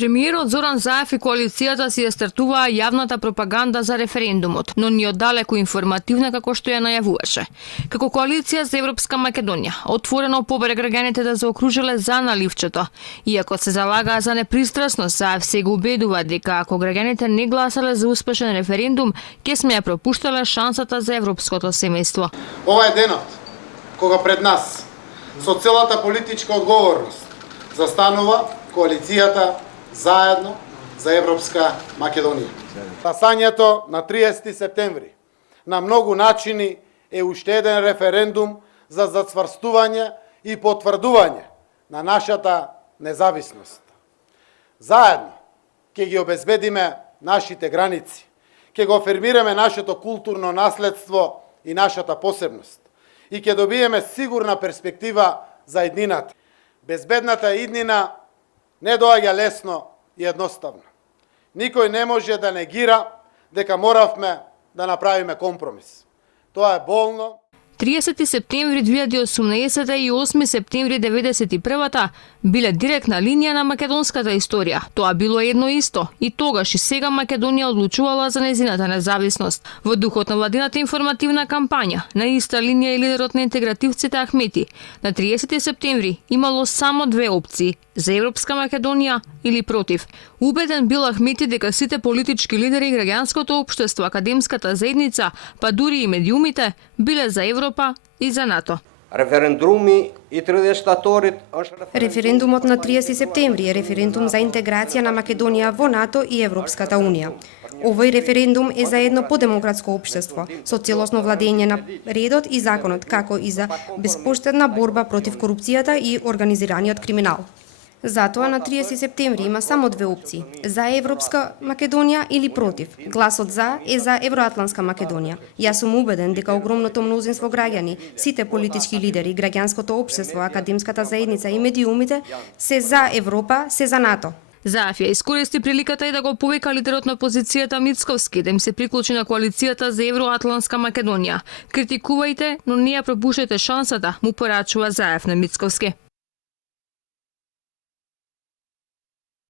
Премиерот Зоран Заев и коалицијата си ја стартуваа јавната пропаганда за референдумот, но ни оддалеку информативна како што ја најавуваше. Како коалиција за Европска Македонија, отворено побере граѓаните да заокружеле за наливчето. Иако се залагаа за непристрасност, Заев се го убедува дека ако граѓаните не гласале за успешен референдум, ќе сме ја пропуштале шансата за европското семејство. Ова е денот кога пред нас, со целата политичка одговорност, застанува коалицијата Заедно за Европска Македонија. Гласањето на 30 септември на многу начини е уште еден референдум за зацврстување и потврдување на нашата независност. Заедно ќе ги обезбедиме нашите граници, ќе го афирмираме нашето културно наследство и нашата посебност и ќе добиеме сигурна перспектива за иднината. Безбедната иднина не доаѓа лесно и едноставно. Никој не може да негира дека моравме да направиме компромис. Тоа е болно. 30 септември 2018 и 8 септември 1991 биле директна линија на македонската историја. Тоа било едно исто и тогаш и сега Македонија одлучувала за незината независност. Во духот на владината информативна кампања, на иста линија и лидерот на интегративците Ахмети, на 30 септември имало само две опции: за Европска Македонија или против. Убеден бил Ахмети дека сите политички лидери и граѓанското општество, академската заедница, па дури и медиумите биле за Европа и за НАТО. Референдумот на 30 септември е референдум за интеграција на Македонија во НАТО и Европската Унија. Овој референдум е за едно подемократско општество, со целосно владење на редот и законот, како и за безпоштедна борба против корупцијата и организираниот криминал. Затоа на 30 септември има само две опции: за Европска Македонија или против. Гласот за е за Евроатлантска Македонија. Јас сум убеден дека огромното мнозинство граѓани, сите политички лидери, граѓанското општество, академската заедница и медиумите се за Европа, се за НАТО. Заев ја искористи приликата и да го повика лидерот на опозицијата Мицковски да им се приклучи на коалицијата за Евроатлантска Македонија. Критикувајте, но не ја пропуштајте шансата, му порачува Заев на Мицковски.